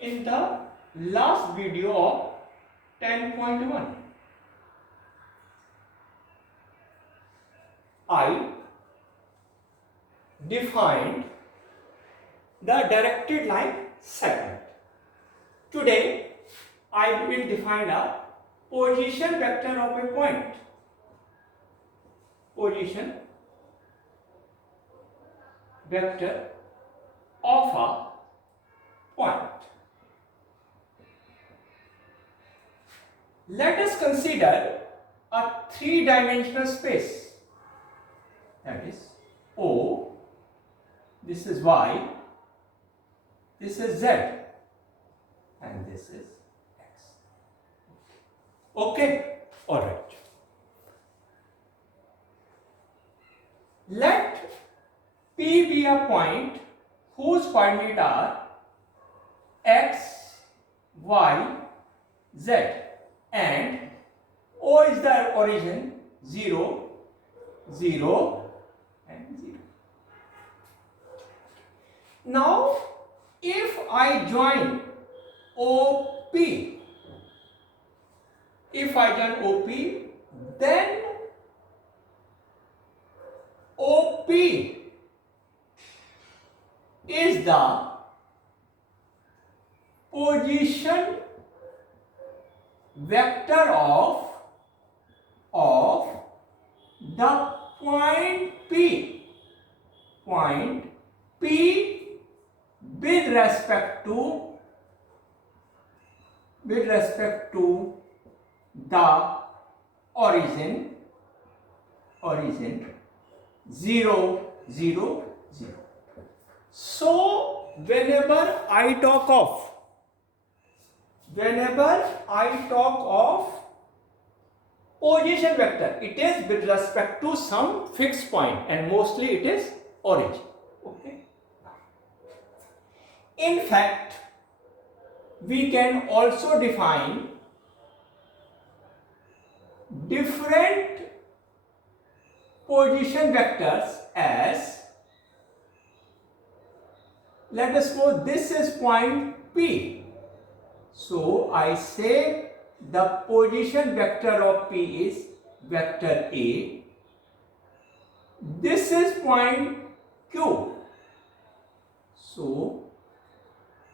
in the last video of 10.1. I defined the directed line segment. Today I will define a position vector of a point. Position vector of a point. Let us consider a three-dimensional space, that is O, this is Y, this is Z, and this is X. Okay, alright. Let P be a point whose coordinates are X, Y, Z, and O is the origin 0, 0 and 0. Now if I join OP, then OP is the position vector of the point P with respect to the origin 0, 0, 0. So whenever I talk of position vector, it is with respect to some fixed point, and mostly it is origin. Okay. In fact, we can also define different position vectors as, let us suppose this is point P. So I say the position vector of P is vector A. This is point Q. So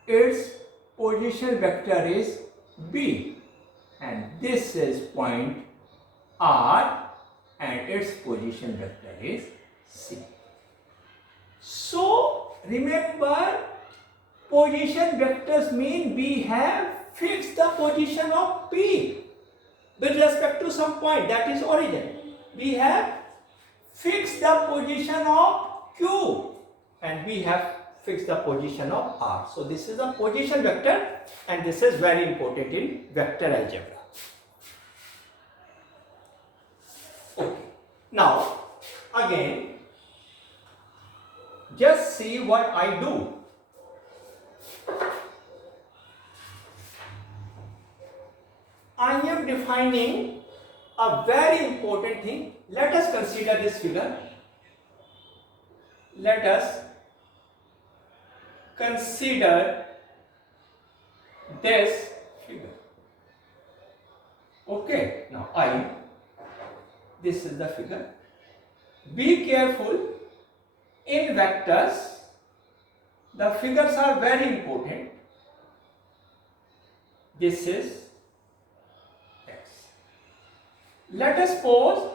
its position vector is B, and this is point R, and its position vector is C. So remember, position vectors mean we have fixed the position of P with respect to some point, that is origin. We have fixed the position of Q, and we have fixed the position of R. So this is a position vector, and this is very important in vector algebra. Okay. Now again, just see what I do. I am defining a very important thing. Let us consider this figure. Let us consider this figure. Okay, now this is the figure. Be careful, in vectors the figures are very important. This is X. Let us suppose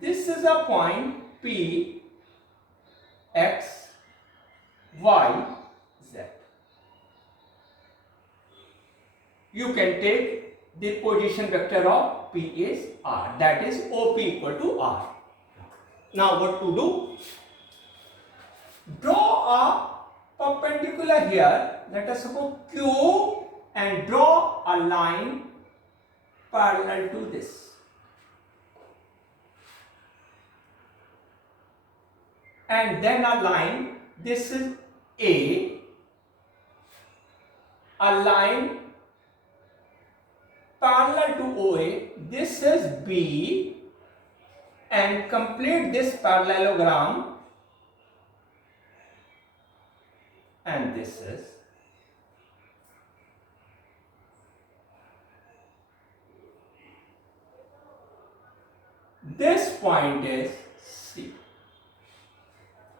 this is a point P, X, Y, Z. You can take the position vector of P is R, that is OP equal to R. Now what to do? Draw a perpendicular here, let us suppose Q, and draw a line parallel to this. And then a line, this is A, a line parallel to OA, this is B, and complete this parallelogram, and this is point is C.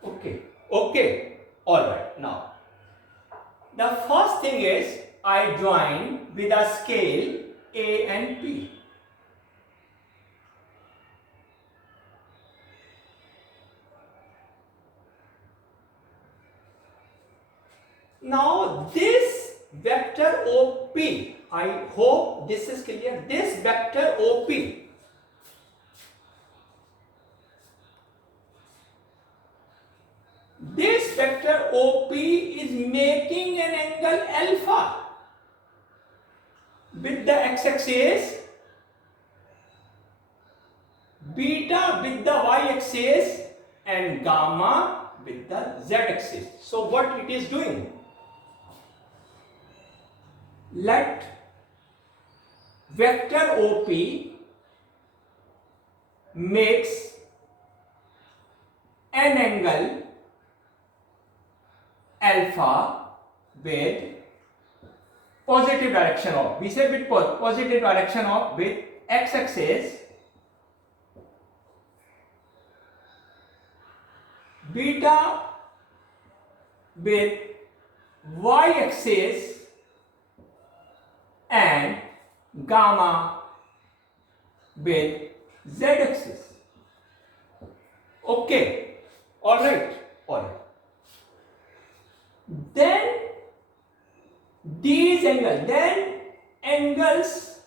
Okay. Okay. All right. Now, the first thing is I join with a scale A and P. Now this vector OP, I hope this is clear. This vector OP is making an angle alpha with the x-axis, beta with the y-axis, and gamma with the z-axis. So what it is doing? Let vector OP makes an angle alpha with positive direction of, we say with positive direction of, with x-axis, beta with y-axis, and gamma with z-axis. Okay, all right. Then these angles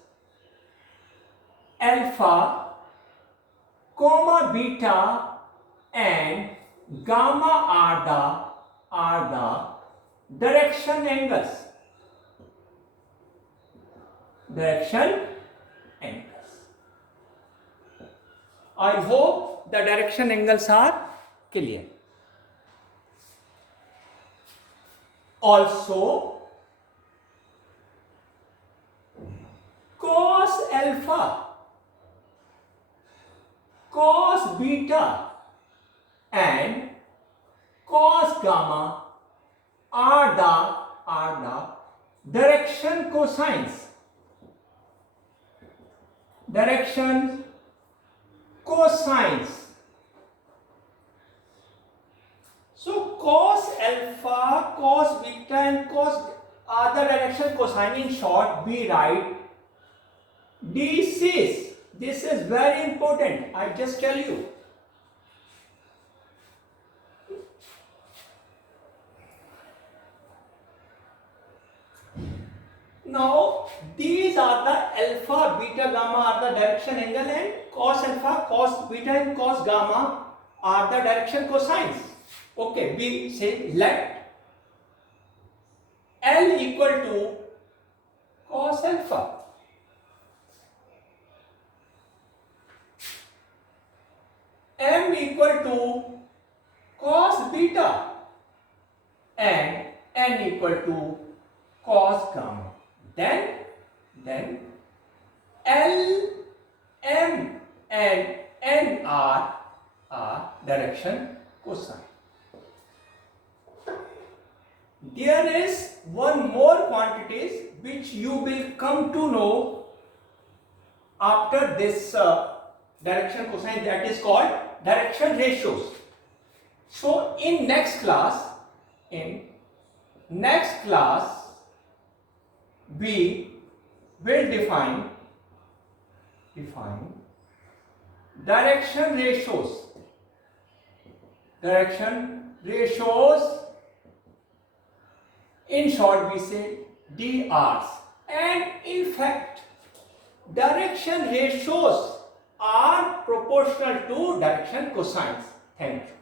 alpha, comma beta, and gamma are the direction angles. I hope the direction angles are clear. Also, cos alpha, cos beta, and cos gamma are the direction cosines. So cos alpha, cos beta, and cos are the direction cosine. In short, we write DCs. This is very important. I just tell you. Now, these are the alpha, beta, gamma are the direction angle, and cos alpha, cos beta, and cos gamma are the direction cosines. Okay, we say let L equal to cos alpha, M equal to cos beta, and N equal to cos gamma. Then L, M, and N are direction cosine. There is one more quantities which you will come to know after this direction cosine, that is called direction ratios. So in next class we will define direction ratios. In short, we say DRs. And in fact, direction ratios are proportional to direction cosines. Thank you.